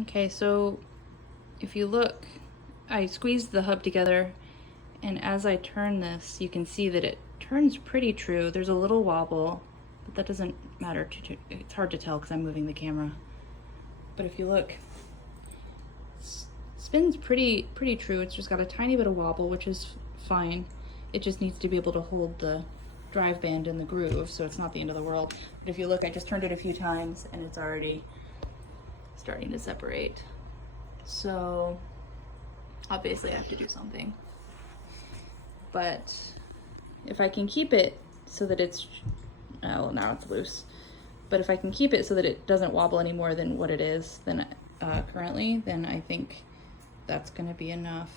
Okay, so if you look, I squeezed the hub together, and as I turn this, you can see that it turns pretty true. There's a little wobble, but that doesn't matter. It's hard to tell because I'm moving the camera. But if you look, it spins pretty true. It's just got a tiny bit of wobble, which is fine. It just needs to be able to hold the drive band in the groove, so it's not the end of the world. But if you look, I just turned it a few times and it's already starting to separate. So obviously I have to do something. But if I can keep it so that it's, oh, now it's loose. But if I can keep it so that it doesn't wobble any more than what it is then currently, then I think that's gonna be enough.